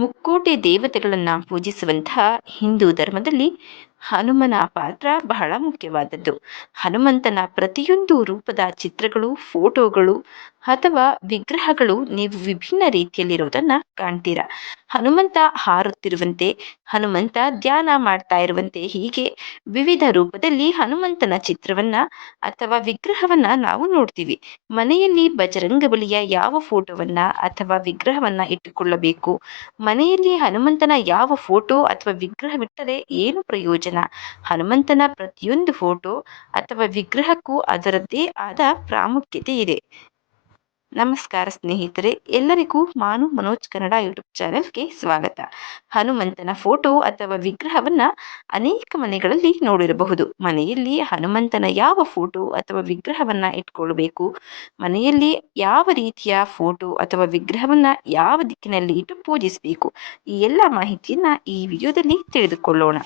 ಮುಕ್ಕೋಟಿ ದೇವತೆಗಳನ್ನು ಪೂಜಿಸುವಂತಹ ಹಿಂದೂ ಧರ್ಮದಲ್ಲಿ ಹನುಮನ ಪಾತ್ರ ಬಹಳ ಮುಖ್ಯವಾದದ್ದು. ಹನುಮಂತನ ಪ್ರತಿಯೊಂದು ರೂಪದ ಚಿತ್ರಗಳು, ಫೋಟೋಗಳು ಅಥವಾ ವಿಗ್ರಹಗಳು ನೀವು ವಿಭಿನ್ನ ರೀತಿಯಲ್ಲಿರೋದನ್ನ ಕಾಣ್ತೀರಾ. ಹನುಮಂತ ಹಾರುತ್ತಿರುವಂತೆ, ಹನುಮಂತ ಧ್ಯಾನ ಮಾಡ್ತಾ ಇರುವಂತೆ, ಹೀಗೆ ವಿವಿಧ ರೂಪದಲ್ಲಿ ಹನುಮಂತನ ಚಿತ್ರವನ್ನ ಅಥವಾ ವಿಗ್ರಹವನ್ನ ನಾವು ನೋಡ್ತೀವಿ. ಮನೆಯಲ್ಲಿ ಬಜರಂಗಬಲಿಯ ಯಾವ ಫೋಟೋವನ್ನ ಅಥವಾ ವಿಗ್ರಹವನ್ನ ಇಟ್ಟುಕೊಳ್ಳಬೇಕು, ಮನೆಯಲ್ಲಿ ಹನುಮಂತನ ಯಾವ ಫೋಟೋ ಅಥವಾ ವಿಗ್ರಹವಿಟ್ಟರೆ ಏನು ಪ್ರಯೋಜನ, ಹನುಮಂತನ ಪ್ರತಿಯೊಂದು ಫೋಟೋ ಅಥವಾ ವಿಗ್ರಹಕ್ಕೂ ಅದರದ್ದೇ ಆದ ಪ್ರಾಮುಖ್ಯತೆ ಇದೆ. ನಮಸ್ಕಾರ ಸ್ನೇಹಿತರೆ, ಎಲ್ಲರಿಗೂ ಮಾನು ಮನೋಜ್ ಕನ್ನಡ ಯೂಟ್ಯೂಬ್ ಚಾನೆಲ್ಗೆ ಸ್ವಾಗತ. ಹನುಮಂತನ ಫೋಟೋ ಅಥವಾ ವಿಗ್ರಹವನ್ನ ಅನೇಕ ಮನೆಗಳಲ್ಲಿ ನೋಡಿರಬಹುದು. ಮನೆಯಲ್ಲಿ ಹನುಮಂತನ ಯಾವ ಫೋಟೋ ಅಥವಾ ವಿಗ್ರಹವನ್ನ ಇಟ್ಕೊಳ್ಬೇಕು, ಮನೆಯಲ್ಲಿ ಯಾವ ರೀತಿಯ ಫೋಟೋ ಅಥವಾ ವಿಗ್ರಹವನ್ನ ಯಾವ ದಿಕ್ಕಿನಲ್ಲಿ ಇಟ್ಟು ಪೂಜಿಸಬೇಕು, ಈ ಎಲ್ಲ ಮಾಹಿತಿಯನ್ನ ಈ ವಿಡಿಯೋದಲ್ಲಿ ತಿಳಿದುಕೊಳ್ಳೋಣ.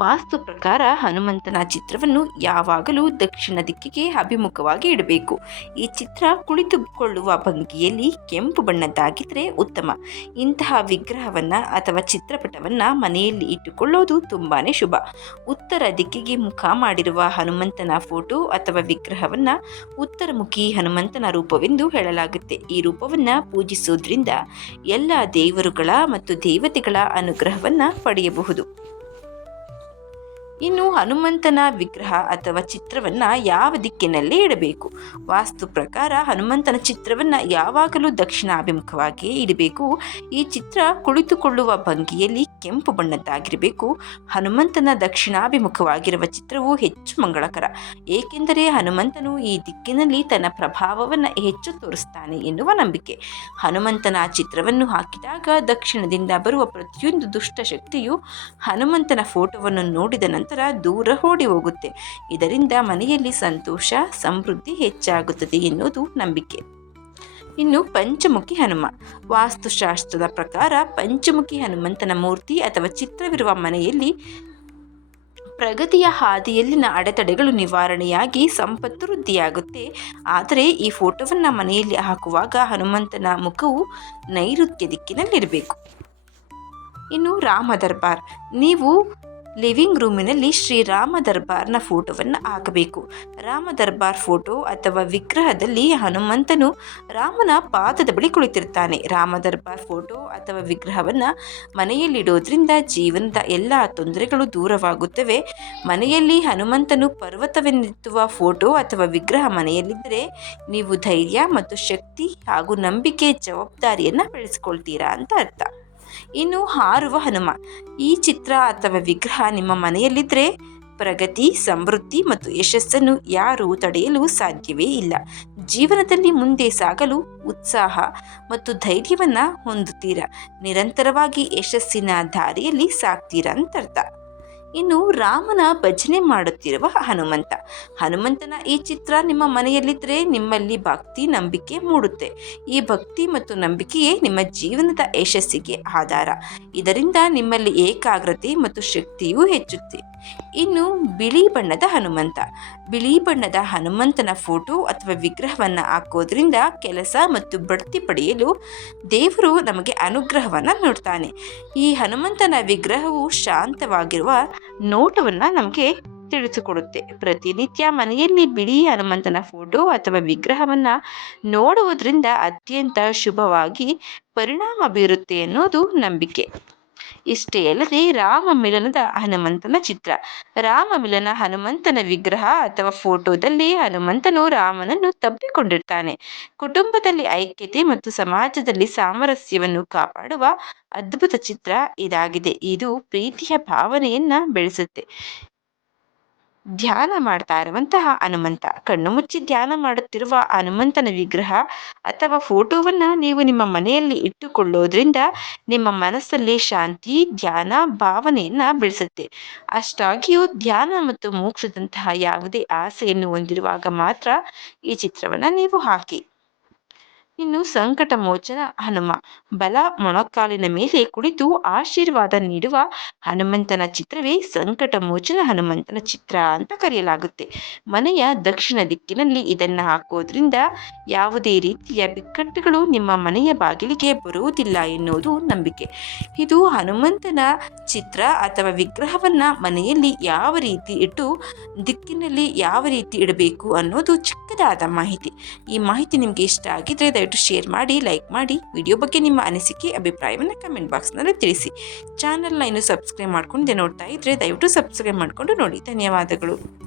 ವಾಸ್ತು ಪ್ರಕಾರ ಹನುಮಂತನ ಚಿತ್ರವನ್ನು ಯಾವಾಗಲೂ ದಕ್ಷಿಣ ದಿಕ್ಕಿಗೆ ಅಭಿಮುಖವಾಗಿ ಇಡಬೇಕು. ಈ ಚಿತ್ರ ಕುಳಿತುಕೊಳ್ಳುವ ಭಂಗಿಯಲ್ಲಿ ಕೆಂಪು ಬಣ್ಣದ್ದಾಗಿದ್ದರೆ ಉತ್ತಮ. ಇಂತಹ ವಿಗ್ರಹವನ್ನ ಅಥವಾ ಚಿತ್ರಪಟವನ್ನ ಮನೆಯಲ್ಲಿ ಇಟ್ಟುಕೊಳ್ಳೋದು ತುಂಬಾನೇ ಶುಭ. ಉತ್ತರ ದಿಕ್ಕಿಗೆ ಮುಖ ಮಾಡಿರುವ ಹನುಮಂತನ ಫೋಟೋ ಅಥವಾ ವಿಗ್ರಹವನ್ನ ಉತ್ತರಮುಖಿ ಹನುಮಂತನ ರೂಪವೆಂದು ಹೇಳಲಾಗುತ್ತೆ. ಈ ರೂಪವನ್ನ ಪೂಜಿಸೋದ್ರಿಂದ ಎಲ್ಲ ದೇವರುಗಳ ಮತ್ತು ದೇವತೆಗಳ ಅನುಗ್ರಹವನ್ನ ಪಡೆಯಬಹುದು. ಇನ್ನು ಹನುಮಂತನ ವಿಗ್ರಹ ಅಥವಾ ಚಿತ್ರವನ್ನ ಯಾವ ದಿಕ್ಕಿನಲ್ಲಿ ಇಡಬೇಕು? ವಾಸ್ತು ಪ್ರಕಾರ ಹನುಮಂತನ ಚಿತ್ರವನ್ನ ಯಾವಾಗಲೂ ದಕ್ಷಿಣಾಭಿಮುಖವಾಗಿ ಇಡಬೇಕು. ಈ ಚಿತ್ರ ಕುಳಿತುಕೊಳ್ಳುವ ಭಂಗಿಯಲ್ಲಿ ಕೆಂಪು ಬಣ್ಣದ್ದಾಗಿರಬೇಕು. ಹನುಮಂತನ ದಕ್ಷಿಣಾಭಿಮುಖವಾಗಿರುವ ಚಿತ್ರವು ಹೆಚ್ಚು ಮಂಗಳಕರ, ಏಕೆಂದರೆ ಹನುಮಂತನು ಈ ದಿಕ್ಕಿನಲ್ಲಿ ತನ್ನ ಪ್ರಭಾವವನ್ನು ಹೆಚ್ಚು ತೋರಿಸ್ತಾನೆ ಎನ್ನುವ ನಂಬಿಕೆ. ಹನುಮಂತನ ಚಿತ್ರವನ್ನು ಹಾಕಿದಾಗ ದಕ್ಷಿಣದಿಂದ ಬರುವ ಪ್ರತಿಯೊಂದು ದುಷ್ಟ ಶಕ್ತಿಯು ಹನುಮಂತನ ಫೋಟೋವನ್ನು ನೋಡಿದ ನಂತರ ದೂರ ಓಡಿ ಹೋಗುತ್ತೆ. ಇದರಿಂದ ಮನೆಯಲ್ಲಿ ಸಂತೋಷ, ಸಮೃದ್ಧಿ ಹೆಚ್ಚಾಗುತ್ತದೆ ಎನ್ನುವುದು ನಂಬಿಕೆ. ಇನ್ನು ಪಂಚಮುಖಿ ಹನುಮ. ವಾಸ್ತುಶಾಸ್ತ್ರದ ಪ್ರಕಾರ ಪಂಚಮುಖಿ ಹನುಮಂತನ ಮೂರ್ತಿ ಅಥವಾ ಚಿತ್ರವಿರುವ ಮನೆಯಲ್ಲಿ ಪ್ರಗತಿಯ ಹಾದಿಯಲ್ಲಿನ ಅಡೆತಡೆಗಳು ನಿವಾರಣೆಯಾಗಿ ಸಂಪತ್ತು ವೃದ್ಧಿಯಾಗುತ್ತೆ. ಆದರೆ ಈ ಫೋಟೋವನ್ನು ಮನೆಯಲ್ಲಿ ಹಾಕುವಾಗ ಹನುಮಂತನ ಮುಖವು ನೈಋತ್ಯ ದಿಕ್ಕಿನಲ್ಲಿರಬೇಕು. ಇನ್ನು ರಾಮ ದರ್ಬಾರ್. ನೀವು ಲಿವಿಂಗ್ ರೂಮಿನಲ್ಲಿ ಶ್ರೀರಾಮ ದರ್ಬಾರ್ನ ಫೋಟೋವನ್ನು ಹಾಕಬೇಕು. ರಾಮ ದರ್ಬಾರ್ ಫೋಟೋ ಅಥವಾ ವಿಗ್ರಹದಲ್ಲಿ ಹನುಮಂತನು ರಾಮನ ಪಾದದ ಬಳಿ ಕುಳಿತಿರ್ತಾನೆ. ರಾಮ ದರ್ಬಾರ್ ಫೋಟೋ ಅಥವಾ ವಿಗ್ರಹವನ್ನು ಮನೆಯಲ್ಲಿಡೋದ್ರಿಂದ ಜೀವನದ ಎಲ್ಲ ತೊಂದರೆಗಳು ದೂರವಾಗುತ್ತವೆ. ಮನೆಯಲ್ಲಿ ಹನುಮಂತನು ಪರ್ವತವೆನ್ನೆತ್ತುವ ಫೋಟೋ ಅಥವಾ ವಿಗ್ರಹ ಮನೆಯಲ್ಲಿದ್ದರೆ ನೀವು ಧೈರ್ಯ ಮತ್ತು ಶಕ್ತಿ ಹಾಗೂ ನಂಬಿಕೆ, ಜವಾಬ್ದಾರಿಯನ್ನು ಬೆಳೆಸ್ಕೊಳ್ತೀರಾ ಅಂತ ಅರ್ಥ. ಇನ್ನು ಹಾರುವ ಹನುಮ. ಈ ಚಿತ್ರ ಅಥವಾ ವಿಗ್ರಹ ನಿಮ್ಮ ಮನೆಯಲ್ಲಿದ್ದರೆ ಪ್ರಗತಿ, ಸಮೃದ್ಧಿ ಮತ್ತು ಯಶಸ್ಸನ್ನು ಯಾರೂ ತಡೆಯಲು ಸಾಧ್ಯವೇ ಇಲ್ಲ. ಜೀವನದಲ್ಲಿ ಮುಂದೆ ಸಾಗಲು ಉತ್ಸಾಹ ಮತ್ತು ಧೈರ್ಯವನ್ನು ಹೊಂದುತ್ತೀರಾ. ನಿರಂತರವಾಗಿ ಯಶಸ್ಸಿನ ದಾರಿಯಲ್ಲಿ ಸಾಗ್ತೀರಾ ಅಂತರ್ಥ. ಇನ್ನು ರಾಮನ ಭಜನೆ ಮಾಡುತ್ತಿರುವ ಹನುಮಂತ. ಹನುಮಂತನ ಈ ಚಿತ್ರ ನಿಮ್ಮ ಮನೆಯಲ್ಲಿದ್ದರೆ ನಿಮ್ಮಲ್ಲಿ ಭಕ್ತಿ, ನಂಬಿಕೆ ಮೂಡುತ್ತೆ. ಈ ಭಕ್ತಿ ಮತ್ತು ನಂಬಿಕೆಯೇ ನಿಮ್ಮ ಜೀವನದ ಯಶಸ್ಸಿಗೆ ಆಧಾರ. ಇದರಿಂದ ನಿಮ್ಮಲ್ಲಿ ಏಕಾಗ್ರತೆ ಮತ್ತು ಶಕ್ತಿಯೂ ಹೆಚ್ಚುತ್ತೆ. ಇನ್ನು ಬಿಳಿ ಬಣ್ಣದ ಹನುಮಂತ. ಬಿಳಿ ಬಣ್ಣದ ಹನುಮಂತನ ಫೋಟೋ ಅಥವಾ ವಿಗ್ರಹವನ್ನು ಹಾಕೋದ್ರಿಂದ ಕೆಲಸ ಮತ್ತು ಬಡ್ತಿ ಪಡೆಯಲು ದೇವರು ನಮಗೆ ಅನುಗ್ರಹವನ್ನು ನೀಡ್ತಾನೆ. ಈ ಹನುಮಂತನ ವಿಗ್ರಹವು ಶಾಂತವಾಗಿರುವ ನೋಟವನ್ನು ನಮಗೆ ತಿಳಿಸಿಕೊಡುತ್ತೆ. ಪ್ರತಿನಿತ್ಯ ಮನೆಯಲ್ಲಿ ಬಿಳಿ ಹನುಮಂತನ ಫೋಟೋ ಅಥವಾ ವಿಗ್ರಹವನ್ನ ನೋಡುವುದರಿಂದ ಅತ್ಯಂತ ಶುಭವಾಗಿ ಪರಿಣಾಮ ಬೀರುತ್ತೆ ಅನ್ನೋದು ನಂಬಿಕೆ. ಇಷ್ಟೇ ಅಲ್ಲದೆ ರಾಮ ಮಿಲನದ ಹನುಮಂತನ ಚಿತ್ರ. ರಾಮ ಮಿಲನ ಹನುಮಂತನ ವಿಗ್ರಹ ಅಥವಾ ಫೋಟೋದಲ್ಲಿ ಹನುಮಂತನು ರಾಮನನ್ನು ತಬ್ಬಿಕೊಂಡಿರ್ತಾನೆ. ಕುಟುಂಬದಲ್ಲಿ ಐಕ್ಯತೆ ಮತ್ತು ಸಮಾಜದಲ್ಲಿ ಸಾಮರಸ್ಯವನ್ನು ಕಾಪಾಡುವ ಅದ್ಭುತ ಚಿತ್ರ ಇದಾಗಿದೆ. ಇದು ಪ್ರೀತಿಯ ಭಾವನೆಯನ್ನ ಬೆಳೆಸುತ್ತೆ. ಧ್ಯಾನ ಮಾಡ್ತಾ ಇರುವಂತಹ ಹನುಮಂತ. ಕಣ್ಣು ಮುಚ್ಚಿ ಧ್ಯಾನ ಮಾಡುತ್ತಿರುವ ಹನುಮಂತನ ವಿಗ್ರಹ ಅಥವಾ ಫೋಟೋವನ್ನ ನೀವು ನಿಮ್ಮ ಮನೆಯಲ್ಲಿ ಇಟ್ಟುಕೊಳ್ಳೋದ್ರಿಂದ ನಿಮ್ಮ ಮನಸ್ಸಲ್ಲಿ ಶಾಂತಿ, ಧ್ಯಾನ ಭಾವನೆಯನ್ನ ಬೆಳೆಸುತ್ತೆ. ಅಷ್ಟಾಗಿಯೂ ಧ್ಯಾನ ಮತ್ತು ಮೋಕ್ಷದಂತಹ ಯಾವುದೇ ಆಸೆಯನ್ನು ಹೊಂದಿರುವಾಗ ಮಾತ್ರ ಈ ಚಿತ್ರವನ್ನ ನೀವು ಹಾಕಿ. ಇನ್ನು ಸಂಕಟ ಮೋಚನ ಹನುಮ, ಬಲ ಮೊಣಕಾಲಿನ ಮೇಲೆ ಕುಳಿತು ಆಶೀರ್ವಾದ ನೀಡುವ ಹನುಮಂತನ ಚಿತ್ರವೇ ಸಂಕಟ ಮೋಚನ ಹನುಮಂತನ ಚಿತ್ರ ಅಂತ ಕರೆಯಲಾಗುತ್ತೆ. ಮನೆಯ ದಕ್ಷಿಣ ದಿಕ್ಕಿನಲ್ಲಿ ಇದನ್ನು ಹಾಕೋದ್ರಿಂದ ಯಾವುದೇ ರೀತಿಯ ಬಿಕ್ಕಟ್ಟುಗಳು ನಿಮ್ಮ ಮನೆಯ ಬಾಗಿಲಿಗೆ ಬರುವುದಿಲ್ಲ ಎನ್ನುವುದು ನಂಬಿಕೆ. ಇದು ಹನುಮಂತನ ಚಿತ್ರ ಅಥವಾ ವಿಗ್ರಹವನ್ನು ಮನೆಯಲ್ಲಿ ಯಾವ ರೀತಿ ಇಟ್ಟು ದಿಕ್ಕಿನಲ್ಲಿ ಯಾವ ರೀತಿ ಇಡಬೇಕು ಅನ್ನೋದು ಚಿಕ್ಕದಾದ ಮಾಹಿತಿ. ಈ ಮಾಹಿತಿ ನಿಮಗೆ ಇಷ್ಟ ಆಗಿದ್ರೆ ದಯವಿಟ್ಟು ಶೇರ್ ಮಾಡಿ, ಲೈಕ್ ಮಾಡಿ. ವಿಡಿಯೋ ಬಗ್ಗೆ ನಿಮ್ಮ ಅನಿಸಿಕೆ ಅಭಿಪ್ರಾಯವನ್ನು ಕಮೆಂಟ್ ಬಾಕ್ಸ್ನಲ್ಲಿ ತಿಳಿಸಿ. ಚಾನಲ್ನ ಇನ್ನೂ ಸಬ್ಸ್ಕ್ರೈಬ್ ಮಾಡ್ಕೊಂಡು ನೋಡ್ತಾ ಇದ್ದರೆ ದಯವಿಟ್ಟು ಸಬ್ಸ್ಕ್ರೈಬ್ ಮಾಡಿಕೊಂಡು ನೋಡಿ. ಧನ್ಯವಾದಗಳು.